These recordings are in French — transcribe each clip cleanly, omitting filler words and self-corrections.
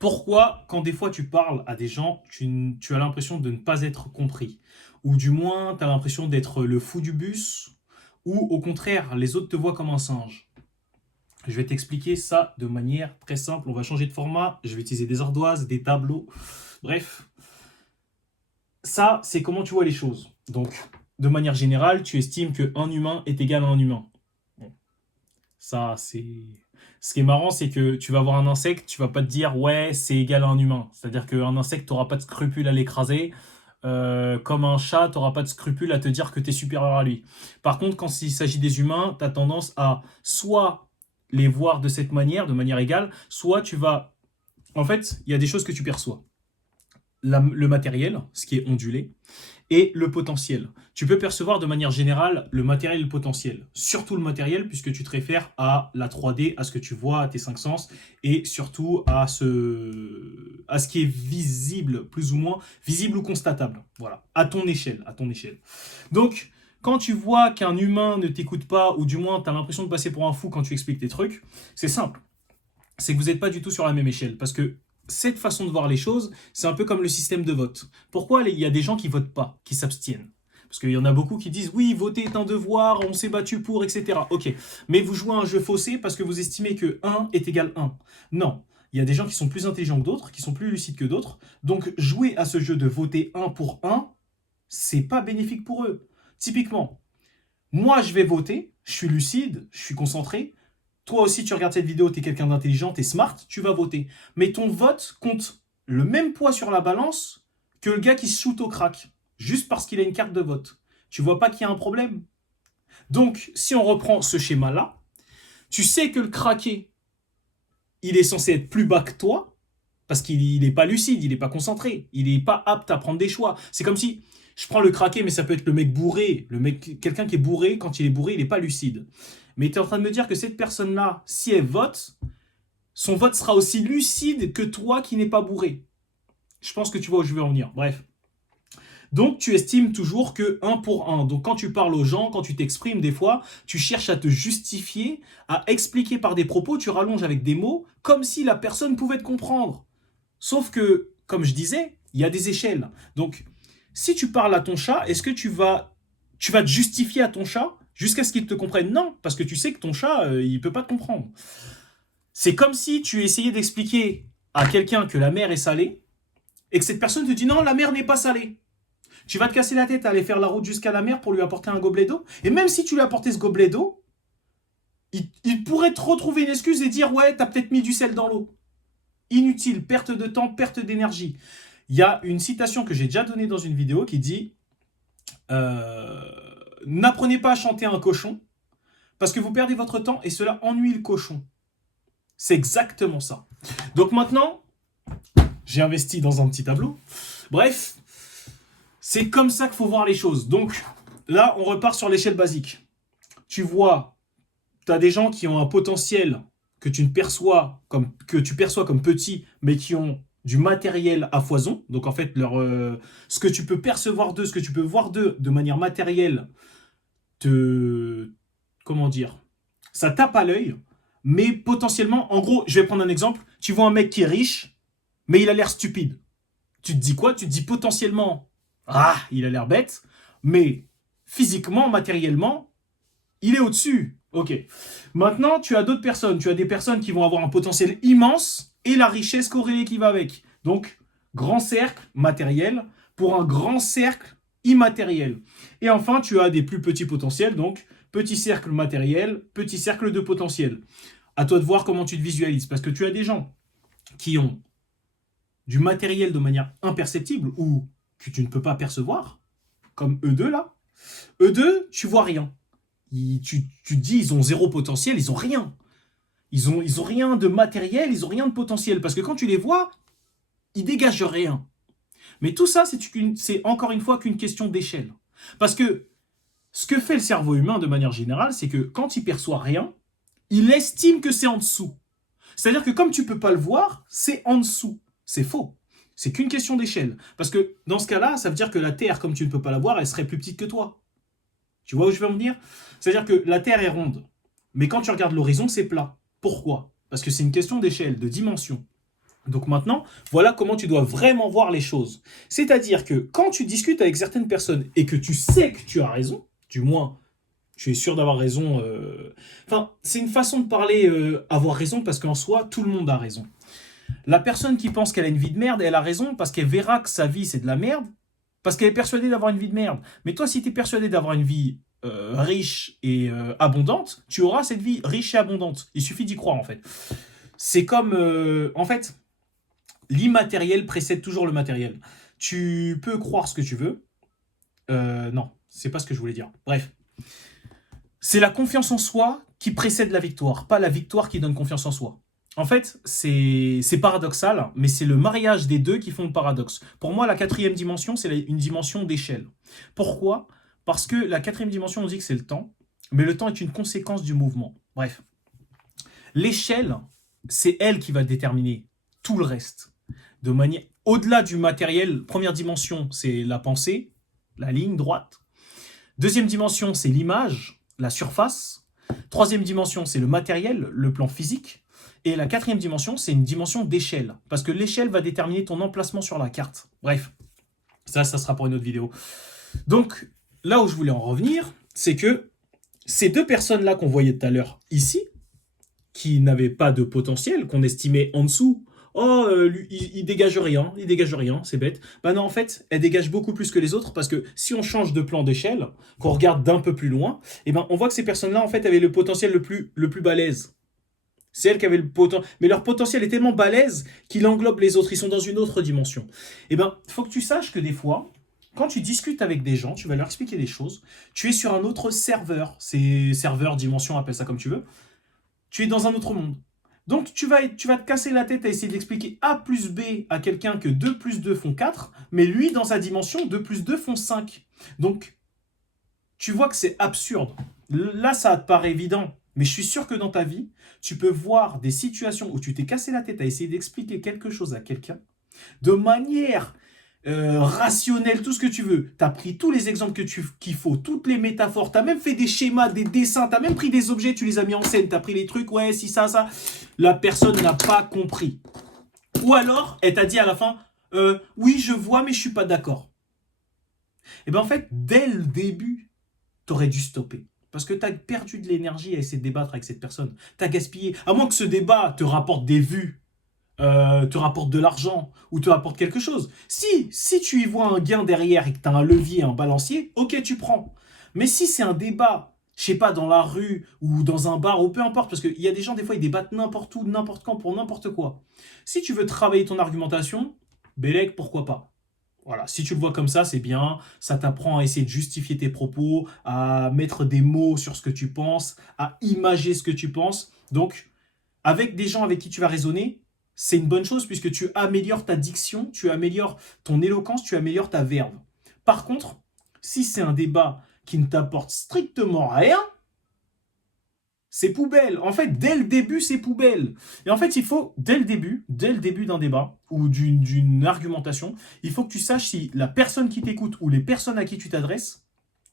Pourquoi, quand des fois tu parles à des gens, tu as l'impression de ne pas être compris? Ou du moins, tu as l'impression d'être le fou du bus? Ou au contraire, les autres te voient comme un singe? Je vais t'expliquer ça de manière très simple. On va changer de format. Je vais utiliser des ardoises, des tableaux. Bref, ça, c'est comment tu vois les choses. Donc, de manière générale, tu estimes qu'un humain est égal à un humain. Bon, ça, c'est... Ce qui est marrant, c'est que tu vas voir un insecte, tu vas pas te dire ouais, c'est égal à un humain. C'est-à-dire qu'un insecte, tu n'auras pas de scrupule à l'écraser. Comme un chat, tu n'auras pas de scrupule à te dire que tu es supérieur à lui. Par contre, quand il s'agit des humains, tu as tendance à soit les voir de cette manière, de manière égale, soit tu vas... En fait, il y a des choses que tu perçois. Le matériel, ce qui est ondulé, et le potentiel. Tu peux percevoir de manière générale le matériel et le potentiel. Surtout le matériel, puisque tu te réfères à la 3D, à ce que tu vois, à tes cinq sens, et surtout à ce qui est visible, plus ou moins, visible ou constatable. Voilà, à ton échelle, à ton échelle. Donc, quand tu vois qu'un humain ne t'écoute pas, ou du moins tu as l'impression de passer pour un fou quand tu expliques tes trucs, c'est simple. C'est que vous n'êtes pas du tout sur la même échelle. Parce que cette façon de voir les choses, c'est un peu comme le système de vote. Pourquoi il y a des gens qui votent pas, qui s'abstiennent? Parce qu'il y en a beaucoup qui disent oui, voter est un devoir, on s'est battu pour, etc. Ok, mais vous jouez à un jeu faussé parce que vous estimez que 1 est égal 1. Non, il y a des gens qui sont plus intelligents que d'autres, qui sont plus lucides que d'autres. Donc jouer à ce jeu de voter 1 pour 1, c'est pas bénéfique pour eux. Typiquement, moi je vais voter, je suis lucide, je suis concentré, toi aussi tu regardes cette vidéo, tu es quelqu'un d'intelligent, tu es smart, tu vas voter. Mais ton vote compte le même poids sur la balance que le gars qui se shoot au crack, juste parce qu'il a une carte de vote. Tu vois pas qu'il y a un problème? Donc, si on reprend ce schéma-là, tu sais que le craqué, il est censé être plus bas que toi, parce qu'il n'est pas lucide, il n'est pas concentré, il n'est pas apte à prendre des choix. C'est comme si, je prends le craqué, mais ça peut être le mec bourré, quelqu'un qui est bourré, quand il est bourré, il n'est pas lucide. Mais tu es en train de me dire que cette personne-là, si elle vote, son vote sera aussi lucide que toi qui n'es pas bourré. Je pense que tu vois où je veux en venir. Bref. Donc tu estimes toujours que 1 pour 1. Donc quand tu parles aux gens, quand tu t'exprimes des fois, tu cherches à te justifier, à expliquer par des propos, tu rallonges avec des mots, comme si la personne pouvait te comprendre. Sauf que, comme je disais, il y a des échelles. Donc si tu parles à ton chat, est-ce que tu vas te justifier à ton chat jusqu'à ce qu'il te comprenne? Non, parce que tu sais que ton chat, il peut pas te comprendre. C'est comme si tu essayais d'expliquer à quelqu'un que la mer est salée et que cette personne te dit non, la mer n'est pas salée. Tu vas te casser la tête à aller faire la route jusqu'à la mer pour lui apporter un gobelet d'eau. Et même si tu lui apportais ce gobelet d'eau, il pourrait te retrouver une excuse et dire ouais, t'as peut-être mis du sel dans l'eau. Inutile, perte de temps, perte d'énergie. Il y a une citation que j'ai déjà donnée dans une vidéo qui dit euh, n'apprenez pas à chanter un cochon parce que vous perdez votre temps et cela ennuie le cochon. C'est exactement ça. Donc maintenant, j'ai investi dans un petit tableau. Bref, c'est comme ça qu'il faut voir les choses. Donc là, on repart sur l'échelle basique. Tu vois, tu as des gens qui ont un potentiel que tu perçois comme petit, mais qui ont du matériel à foison. Donc en fait, ce que tu peux percevoir d'eux, ce que tu peux voir d'eux de manière matérielle, te, comment dire, ça tape à l'œil, mais potentiellement, en gros, je vais prendre un exemple. Tu vois un mec qui est riche, mais il a l'air stupide. Tu te dis quoi? Tu te dis potentiellement, ah, il a l'air bête, mais physiquement, matériellement, il est au-dessus. Ok. Maintenant, tu as d'autres personnes. Tu as des personnes qui vont avoir un potentiel immense et la richesse corrélée qui va avec. Donc, grand cercle matériel pour un grand cercle immatériel. Et enfin, tu as des plus petits potentiels, donc petit cercle matériel, petit cercle de potentiel. À toi de voir comment tu te visualises. Parce que tu as des gens qui ont du matériel de manière imperceptible ou que tu ne peux pas percevoir, comme eux deux là. Eux deux, tu vois rien. Tu te dis, ils ont zéro potentiel, ils ont rien. Ils ont rien de matériel, ils ont rien de potentiel. Parce que quand tu les vois, ils dégagent rien. Mais tout ça, c'est encore une fois qu'une question d'échelle. Parce que ce que fait le cerveau humain de manière générale, c'est que quand il perçoit rien, il estime que c'est en dessous. C'est-à-dire que comme tu ne peux pas le voir, c'est en dessous. C'est faux. C'est qu'une question d'échelle. Parce que dans ce cas-là, ça veut dire que la Terre, comme tu ne peux pas la voir, elle serait plus petite que toi. Tu vois où je veux en venir? C'est-à-dire que la Terre est ronde. Mais quand tu regardes l'horizon, c'est plat. Pourquoi? Parce que c'est une question d'échelle, de dimension. Donc maintenant, voilà comment tu dois vraiment voir les choses. C'est-à-dire que quand tu discutes avec certaines personnes et que tu sais que tu as raison, du moins tu es sûr d'avoir raison. Enfin, c'est une façon de parler avoir raison parce qu'en soi, tout le monde a raison. La personne qui pense qu'elle a une vie de merde, elle a raison parce qu'elle verra que sa vie c'est de la merde, parce qu'elle est persuadée d'avoir une vie de merde. Mais toi, si tu es persuadé d'avoir une vie riche et abondante, tu auras cette vie riche et abondante. Il suffit d'y croire en fait. C'est comme, en fait, l'immatériel précède toujours le matériel. Tu peux croire ce que tu veux. Non, c'est pas ce que je voulais dire. Bref, c'est la confiance en soi qui précède la victoire, pas la victoire qui donne confiance en soi. En fait, c'est paradoxal, mais c'est le mariage des deux qui font le paradoxe. Pour moi, la quatrième dimension, c'est une dimension d'échelle. Pourquoi? Parce que la quatrième dimension, on dit que c'est le temps, mais le temps est une conséquence du mouvement. Bref, l'échelle, c'est elle qui va déterminer tout le reste. De manière, au-delà du matériel, première dimension, c'est la pensée, la ligne droite. Deuxième dimension, c'est l'image, la surface. Troisième dimension, c'est le matériel, le plan physique. Et la quatrième dimension, c'est une dimension d'échelle. Parce que l'échelle va déterminer ton emplacement sur la carte. Bref, ça sera pour une autre vidéo. Donc, là où je voulais en revenir, c'est que ces deux personnes-là qu'on voyait tout à l'heure ici, qui n'avaient pas de potentiel, qu'on estimait en dessous, oh, lui, il dégage rien, c'est bête. Bah non, en fait, elle dégage beaucoup plus que les autres parce que si on change de plan d'échelle, qu'on regarde d'un peu plus loin, eh ben, on voit que ces personnes-là, en fait, avaient le potentiel le plus balèze. C'est elles qui avaient le potentiel. Mais leur potentiel est tellement balèze qu'il englobe les autres. Ils sont dans une autre dimension. Eh ben, il faut que tu saches que des fois, quand tu discutes avec des gens, tu vas leur expliquer des choses, tu es sur un autre serveur. C'est serveur, dimension, appelle ça comme tu veux. Tu es dans un autre monde. Donc tu vas te casser la tête à essayer d'expliquer A plus B à quelqu'un que 2 plus 2 font 4, mais lui, dans sa dimension, 2 plus 2 font 5. Donc, tu vois que c'est absurde. Là, ça te paraît évident, mais je suis sûr que dans ta vie, tu peux voir des situations où tu t'es cassé la tête à essayer d'expliquer quelque chose à quelqu'un de manière rationnelle, tout ce que tu veux. Tu as pris tous les exemples qu'il faut, toutes les métaphores, tu as même fait des schémas, des dessins, tu as même pris des objets, tu les as mis en scène, tu as pris les trucs, ouais, si ça, ça. La personne n'a pas compris. Ou alors, elle t'a dit à la fin, oui, je vois, mais je suis pas d'accord. Et bien en fait, dès le début, tu aurais dû stopper. Parce que tu as perdu de l'énergie à essayer de débattre avec cette personne. Tu as gaspillé. À moins que ce débat te rapporte des vues, te rapporte de l'argent ou te rapporte quelque chose. Si tu y vois un gain derrière et que tu as un levier, un balancier, ok, tu prends. Mais si c'est un débat, je sais pas, dans la rue ou dans un bar ou peu importe, parce qu'il y a des gens, des fois, ils débattent n'importe où, n'importe quand, pour n'importe quoi. Si tu veux travailler ton argumentation, Bélec, pourquoi pas? Voilà, si tu le vois comme ça, c'est bien. Ça t'apprend à essayer de justifier tes propos, à mettre des mots sur ce que tu penses, à imager ce que tu penses. Donc, avec des gens avec qui tu vas raisonner, c'est une bonne chose puisque tu améliores ta diction, tu améliores ton éloquence, tu améliores ta verve. Par contre, si c'est un débat qui ne t'apporte strictement rien, c'est poubelle. En fait, dès le début, c'est poubelle. Et en fait, il faut, dès le début d'un débat ou d'une argumentation, il faut que tu saches si la personne qui t'écoute ou les personnes à qui tu t'adresses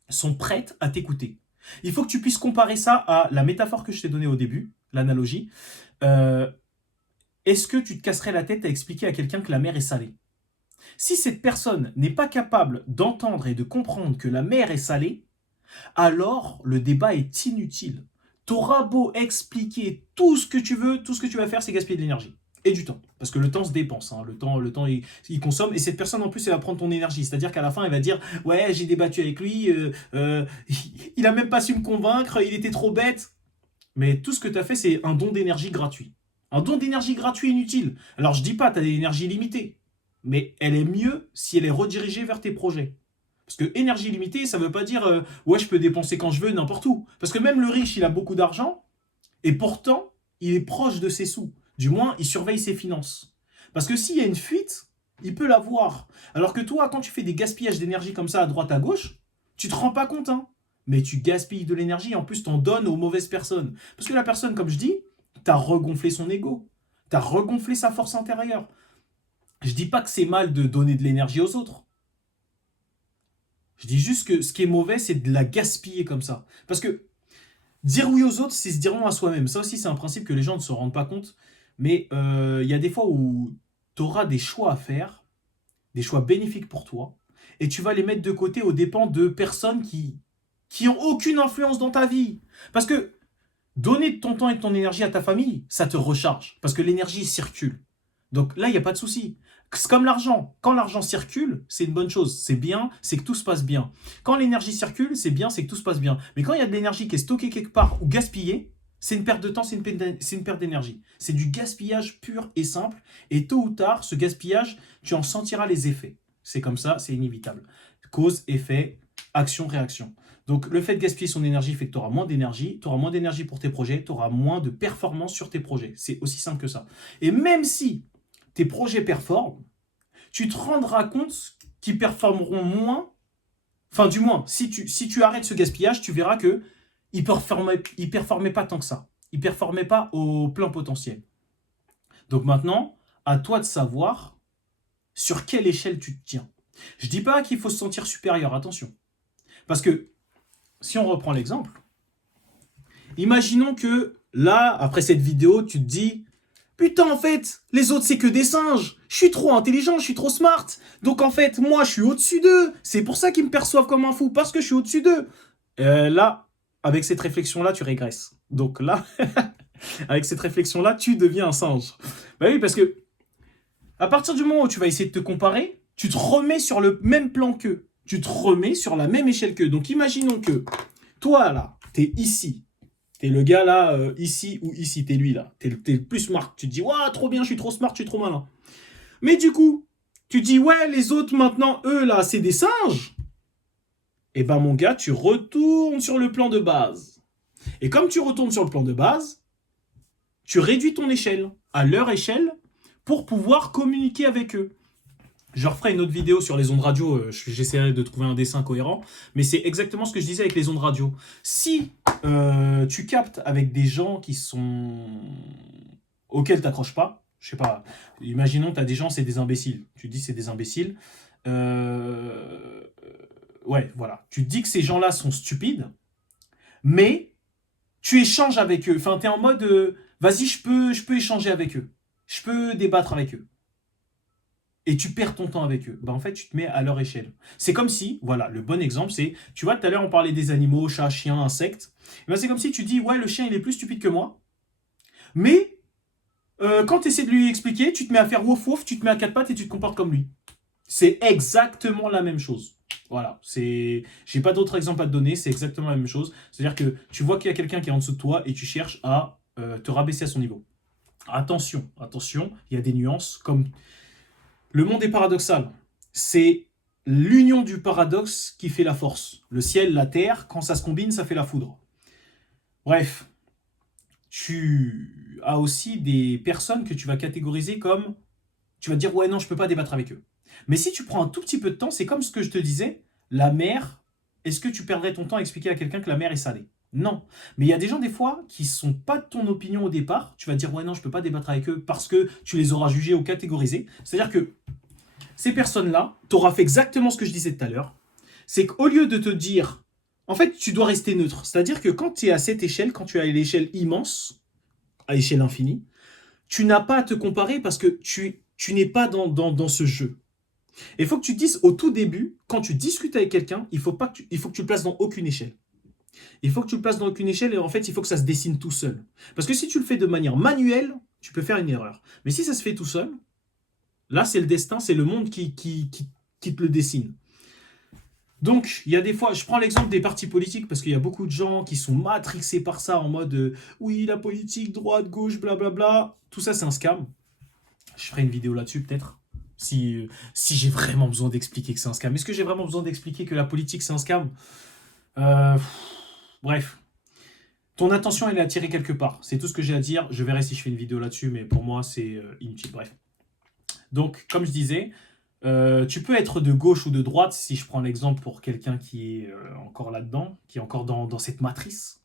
sont prêtes à t'écouter. Il faut que tu puisses comparer ça à la métaphore que je t'ai donnée au début, l'analogie. Euh, Est-ce que tu te casserais la tête à expliquer à quelqu'un que la mer est salée? Si cette personne n'est pas capable d'entendre et de comprendre que la mer est salée, alors le débat est inutile. T'auras beau expliquer tout ce que tu veux, tout ce que tu vas faire, c'est gaspiller de l'énergie. Et du temps. Parce que le temps se dépense. Hein. Le temps il consomme. Et cette personne, en plus, elle va prendre ton énergie. C'est-à-dire qu'à la fin, elle va dire ouais, j'ai débattu avec lui, il a même pas su me convaincre, il était trop bête. Mais tout ce que tu as fait, c'est un don d'énergie gratuit. Un don d'énergie gratuit inutile. Alors, je dis pas, tu as des énergies limitées. Mais elle est mieux si elle est redirigée vers tes projets. Parce que énergie limitée, ça veut pas dire ouais, je peux dépenser quand je veux, n'importe où. Parce que même le riche, il a beaucoup d'argent, et pourtant, il est proche de ses sous. Du moins, il surveille ses finances. Parce que s'il y a une fuite, il peut l'avoir. Alors que toi, quand tu fais des gaspillages d'énergie comme ça à droite à gauche, tu te rends pas compte, hein. Mais tu gaspilles de l'énergie et en plus t'en donnes aux mauvaises personnes. Parce que la personne, comme je dis, t'as regonflé son ego. T'as regonflé sa force intérieure. Je dis pas que c'est mal de donner de l'énergie aux autres. Je dis juste que ce qui est mauvais, c'est de la gaspiller comme ça. Parce que dire oui aux autres, c'est se dire non à soi-même. Ça aussi, c'est un principe que les gens ne se rendent pas compte. Mais il y a des fois où tu auras des choix à faire, des choix bénéfiques pour toi, et tu vas les mettre de côté aux dépens de personnes qui ont aucune influence dans ta vie. Parce que donner de ton temps et de ton énergie à ta famille, ça te recharge. Parce que l'énergie circule. Donc là, il n'y a pas de souci. C'est comme l'argent. Quand l'argent circule, c'est une bonne chose. C'est bien, c'est que tout se passe bien. Quand l'énergie circule, c'est bien, c'est que tout se passe bien. Mais quand il y a de l'énergie qui est stockée quelque part ou gaspillée, c'est une perte de temps, c'est une perte d'énergie. C'est du gaspillage pur et simple. Et tôt ou tard, ce gaspillage, tu en sentiras les effets. C'est comme ça, c'est inévitable. Cause, effet, action, réaction. Donc le fait de gaspiller son énergie fait que tu auras moins d'énergie, tu auras moins d'énergie pour tes projets, tu auras moins de performance sur tes projets. C'est aussi simple que ça. Et même si tes projets performent, tu te rendras compte qu'ils performeront moins. Enfin, du moins, si tu arrêtes ce gaspillage, tu verras que ils performaient pas tant que ça. Ils performaient pas au plein potentiel. Donc maintenant, à toi de savoir sur quelle échelle tu te tiens. Je dis pas qu'il faut se sentir supérieur, attention. Parce que si on reprend l'exemple, imaginons que là, après cette vidéo, tu te dis putain, en fait, les autres, c'est que des singes. Je suis trop intelligent, je suis trop smart. Donc, en fait, moi, je suis au-dessus d'eux. C'est pour ça qu'ils me perçoivent comme un fou, parce que je suis au-dessus d'eux. Là, avec cette réflexion-là, tu régresses. Donc là, avec cette réflexion-là, tu deviens un singe. Bah oui, parce que à partir du moment où tu vas essayer de te comparer, tu te remets sur le même plan qu'eux. Tu te remets sur la même échelle qu'eux. Donc, imaginons que toi, là, t'es ici. T'es le gars là, ici ou ici, t'es lui là. T'es le plus smart. Tu te dis, waouh, trop bien, je suis trop smart, je suis trop malin. Mais du coup, tu dis, ouais, les autres maintenant, eux là, c'est des singes. Et ben mon gars, tu retournes sur le plan de base. Et comme tu retournes sur le plan de base, tu réduis ton échelle à leur échelle pour pouvoir communiquer avec eux. Je referai une autre vidéo sur les ondes radio, j'essaierai de trouver un dessin cohérent, mais c'est exactement ce que je disais avec les ondes radio. Si tu captes avec des gens qui sont auxquels tu n'accroches pas, je sais pas, imaginons tu as des gens, c'est des imbéciles, tu te dis c'est des imbéciles, euh, ouais, voilà, tu te dis que ces gens-là sont stupides, mais tu échanges avec eux, enfin tu es en mode, vas-y, je peux échanger avec eux, je peux débattre avec eux. Et tu perds ton temps avec eux. Ben, en fait, tu te mets à leur échelle. C'est comme si, voilà, le bon exemple, c'est, tu vois, tout à l'heure, on parlait des animaux, chats, chiens, insectes. Ben, c'est comme si tu dis, ouais, le chien, il est plus stupide que moi. Mais, quand tu essaies de lui expliquer, tu te mets à faire wouf wouf, tu te mets à quatre pattes et tu te comportes comme lui. C'est exactement la même chose. Voilà, j'ai pas d'autre exemple à te donner, c'est exactement la même chose. C'est-à-dire que tu vois qu'il y a quelqu'un qui est en dessous de toi et tu cherches à te rabaisser à son niveau. Attention, attention, il y a des nuances, comme le monde est paradoxal. C'est l'union du paradoxe qui fait la force. Le ciel, la terre, quand ça se combine, ça fait la foudre. Bref, tu as aussi des personnes que tu vas catégoriser comme... Tu vas te dire, ouais, non, je ne peux pas débattre avec eux. Mais si tu prends un tout petit peu de temps, c'est comme ce que je te disais, la mer, est-ce que tu perdrais ton temps à expliquer à quelqu'un que la mer est salée? Non. Mais il y a des gens, des fois, qui ne sont pas de ton opinion au départ. Tu vas te dire, ouais, non, je ne peux pas débattre avec eux parce que tu les auras jugés ou catégorisés. C'est-à-dire que ces personnes-là, tu auras fait exactement ce que je disais tout à l'heure. C'est qu'au lieu de te dire, en fait, tu dois rester neutre. C'est-à-dire que quand tu es à cette échelle, quand tu es à l'échelle immense, à échelle infinie, tu n'as pas à te comparer parce que tu n'es pas dans ce jeu. Et il faut que tu te dises au tout début, quand tu discutes avec quelqu'un, il faut que tu le places dans aucune échelle. Il faut que tu le places dans aucune échelle et en fait, il faut que ça se dessine tout seul. Parce que si tu le fais de manière manuelle, tu peux faire une erreur. Mais si ça se fait tout seul, là, c'est le destin, c'est le monde qui te le dessine. Donc, il y a des fois, je prends l'exemple des partis politiques parce qu'il y a beaucoup de gens qui sont matrixés par ça en mode oui, la politique, droite, gauche, blablabla. Tout ça, c'est un scam. Je ferai une vidéo là-dessus peut-être. Si j'ai vraiment besoin d'expliquer que c'est un scam. Est-ce que j'ai vraiment besoin d'expliquer que la politique, c'est un scam? Bref. Ton attention, elle est attirée quelque part. C'est tout ce que j'ai à dire. Je verrai si je fais une vidéo là-dessus, mais pour moi, c'est inutile. Bref. Donc, comme je disais, tu peux être de gauche ou de droite, si je prends l'exemple pour quelqu'un qui est encore là-dedans, qui est encore dans cette matrice,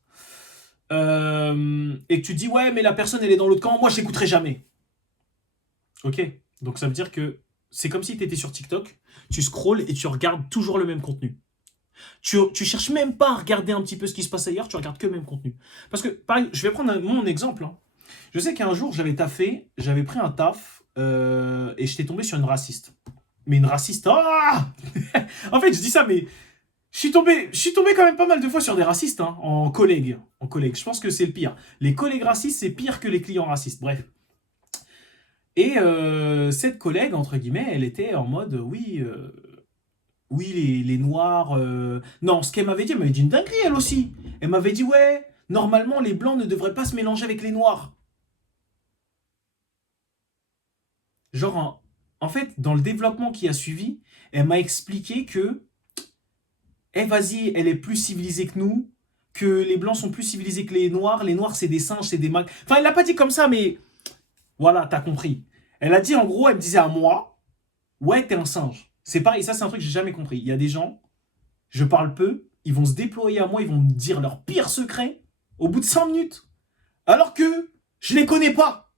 et que tu te dis, ouais, mais la personne, elle est dans l'autre camp, moi, je l'écouterai jamais. Ok, donc ça veut dire que c'est comme si tu étais sur TikTok, tu scrolles et tu regardes toujours le même contenu. Tu cherches même pas à regarder un petit peu ce qui se passe ailleurs, tu regardes que le même contenu. Parce que, pareil, je vais prendre mon exemple. Hein. Je sais qu'un jour, j'avais taffé, j'avais pris un taf et j'étais tombé sur une raciste. Mais une raciste, ah En fait, je dis ça, mais je suis tombé quand même pas mal de fois sur des racistes, hein, en collègue. En collègue, je pense que c'est le pire. Les collègues racistes, c'est pire que les clients racistes. Bref. Et cette collègue, entre guillemets, elle était en mode, oui, oui, les noirs... Non, ce qu'elle m'avait dit une dinguerie, elle aussi. Elle m'avait dit, ouais, normalement, les blancs ne devraient pas se mélanger avec les noirs. Genre, en fait, dans le développement qui a suivi, elle m'a expliqué que, eh vas-y, elle est plus civilisée que nous, que les blancs sont plus civilisés que les noirs c'est des singes, c'est des mags. Enfin, elle l'a pas dit comme ça, mais voilà, t'as compris. Elle a dit, en gros, elle me disait à moi, ouais, t'es un singe. C'est pareil, ça c'est un truc que j'ai jamais compris. Il y a des gens, je parle peu, ils vont se déployer à moi, ils vont me dire leur pire secret au bout de 5 minutes. Alors que je les connais pas.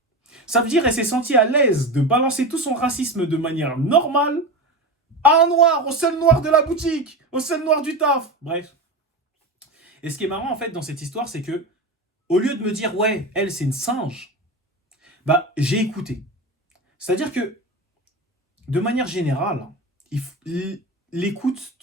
Ça veut dire qu'elle s'est sentie à l'aise de balancer tout son racisme de manière normale à un noir, au seul noir de la boutique, au seul noir du taf. Bref. Et ce qui est marrant en fait dans cette histoire, c'est que au lieu de me dire ouais, elle c'est une singe, bah j'ai écouté. C'est-à-dire que de manière générale, l'écoute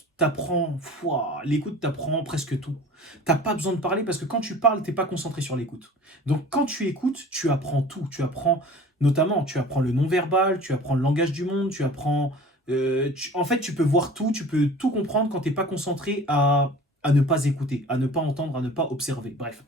l'écoute t'apprend presque tout. T'as pas besoin de parler parce que quand tu parles, t'es pas concentré sur l'écoute. Donc quand tu écoutes, tu apprends tout. Tu apprends notamment, tu apprends le non-verbal, tu apprends le langage du monde, tu apprends... en fait, tu peux voir tout, tu peux tout comprendre quand t'es pas concentré à ne pas écouter, à ne pas entendre, à ne pas observer. Bref.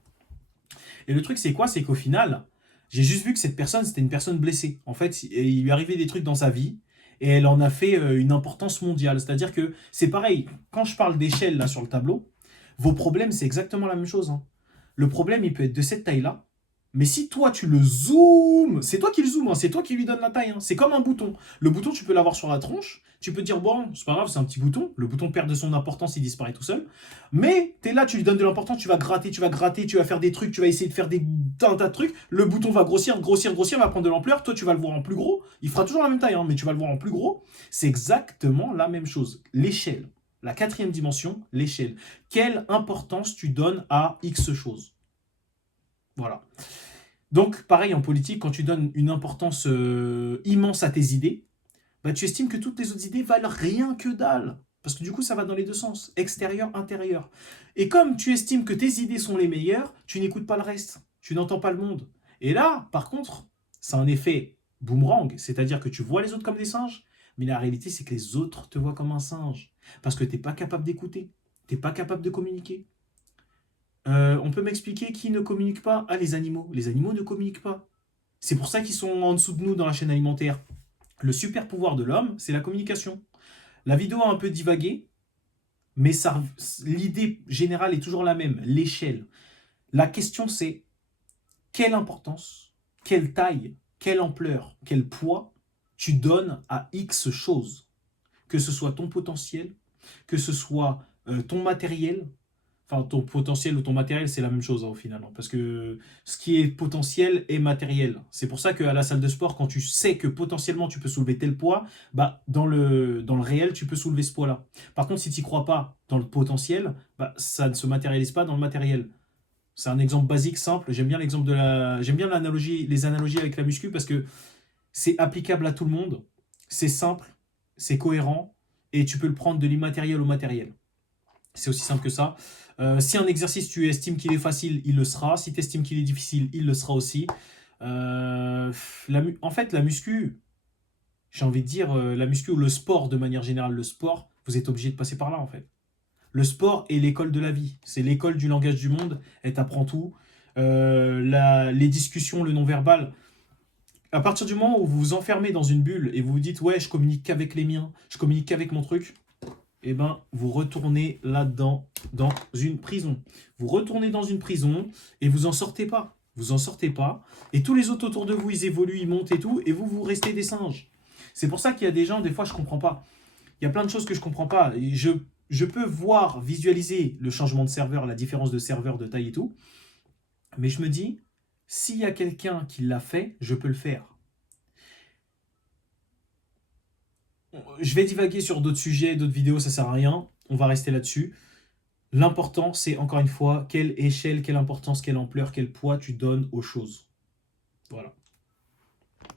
Et le truc, c'est quoi? C'est qu'au final, j'ai juste vu que cette personne, c'était une personne blessée. En fait, il lui arrivait des trucs dans sa vie et elle en a fait une importance mondiale. C'est-à-dire que c'est pareil, quand je parle d'échelle là sur le tableau, vos problèmes, c'est exactement la même chose, hein. Le problème, il peut être de cette taille-là, mais si toi, tu le zoomes, c'est toi qui le zoom, hein, c'est toi qui lui donne la taille, hein. C'est comme un bouton. Le bouton, tu peux l'avoir sur la tronche, tu peux dire, bon, c'est pas grave, c'est un petit bouton. Le bouton perd de son importance, il disparaît tout seul. Mais tu es là, tu lui donnes de l'importance, tu vas gratter, tu vas faire des trucs, tu vas essayer de faire un tas de trucs. Le bouton va grossir, grossir, grossir, va prendre de l'ampleur. Toi, tu vas le voir en plus gros. Il fera toujours la même taille, hein, mais tu vas le voir en plus gros. C'est exactement la même chose. L'échelle. La quatrième dimension, l'échelle. Quelle importance tu donnes à X chose. Voilà. Donc, pareil en politique, quand tu donnes une importance immense à tes idées, bah, tu estimes que toutes les autres idées valent rien que dalle. Parce que du coup, ça va dans les deux sens, extérieur, intérieur. Et comme tu estimes que tes idées sont les meilleures, tu n'écoutes pas le reste. Tu n'entends pas le monde. Et là, par contre, c'est un effet boomerang, c'est-à-dire que tu vois les autres comme des singes, mais la réalité, c'est que les autres te voient comme un singe. Parce que tu n'es pas capable d'écouter. Tu n'es pas capable de communiquer. On peut m'expliquer qui ne communique pas? Ah, les animaux. Les animaux ne communiquent pas. C'est pour ça qu'ils sont en dessous de nous dans la chaîne alimentaire. Le super pouvoir de l'homme, c'est la communication. La vidéo a un peu divagué, mais l'idée générale est toujours la même, l'échelle. La question c'est, quelle importance, quelle taille, quelle ampleur, quel poids tu donnes à X choses? Que ce soit ton potentiel, que ce soit ton matériel, enfin ton potentiel ou ton matériel, c'est la même chose, hein, au final, hein, parce que ce qui est potentiel est matériel. C'est pour ça qu'à la salle de sport, quand tu sais que potentiellement tu peux soulever tel poids, bah, dans le réel, tu peux soulever ce poids-là. Par contre, si tu n'y crois pas dans le potentiel, bah, ça ne se matérialise pas dans le matériel. C'est un exemple basique, simple. J'aime bien les analogies avec la muscu parce que c'est applicable à tout le monde, c'est simple, c'est cohérent, et tu peux le prendre de l'immatériel au matériel. C'est aussi simple que ça. Si un exercice, tu estimes qu'il est facile, il le sera. Si tu estimes qu'il est difficile, il le sera aussi. En fait, la muscu, j'ai envie de dire, la muscu ou le sport de manière générale, le sport, vous êtes obligé de passer par là en fait. Le sport est l'école de la vie. C'est l'école du langage du monde. Elle t'apprend tout. Les discussions, le non-verbal. À partir du moment où vous vous enfermez dans une bulle et vous vous dites, ouais, je communique qu'avec les miens, je communique qu'avec mon truc, eh ben, vous retournez là-dedans, dans une prison. Vous retournez dans une prison et vous en sortez pas. Vous en sortez pas. Et tous les autres autour de vous, ils évoluent, ils montent et tout, et vous restez des singes. C'est pour ça qu'il y a des gens, des fois, je comprends pas. Il y a plein de choses que je comprends pas. Je peux voir, visualiser le changement de serveur, la différence de serveur, de taille et tout, mais je me dis, s'il y a quelqu'un qui l'a fait, je peux le faire. Je vais divaguer sur d'autres sujets, d'autres vidéos, ça sert à rien. On va rester là-dessus. L'important, c'est encore une fois, quelle échelle, quelle importance, quelle ampleur, quel poids tu donnes aux choses. Voilà.